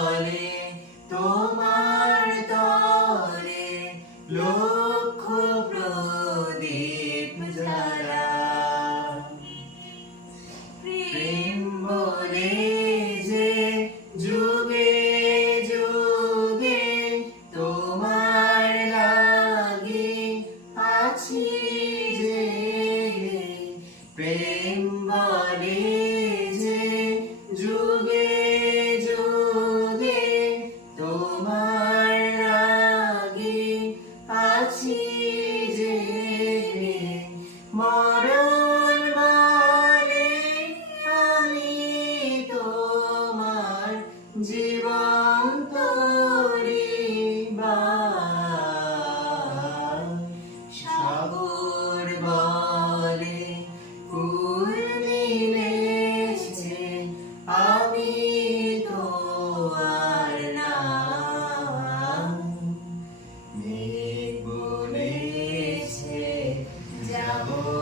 তলে তোমার তলে লক্ষ প্রদীপ জ্বালা। প্রেম বলে যে যুগে যুগে তোমার লাগে আছি যে প্রেম বলে যে যুগে Yeah.